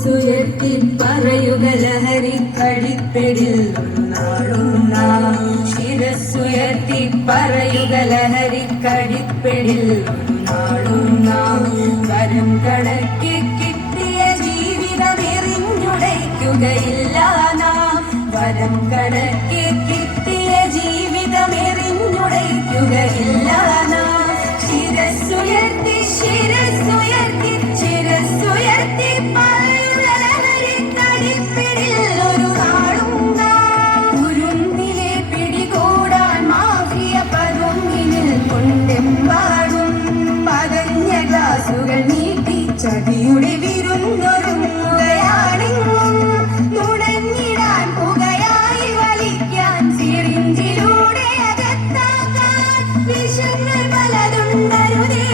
ശിരസുയർത്തി പറയുക ലഹരി നാം ശിരസുയർത്തി പറയുക ലഹരി നാം വരം കണക്കി കിട്ടിയ ജീവിതം എറിഞ്ഞുടയ്ക്കുകയില്ല നാം. വരം കണക്കി കിട്ടിയ ചതിയുടെ വിരുന്നൊരുങ്ങുകയാണെങ്കും നുണഞ്ഞിടാൻ പുകയായി വലിക്കാൻ സിറിഞ്ചിലൂടെ അകത്താക്കാൻ വിഷങ്ങൾ പലതുണ്ടരുതേ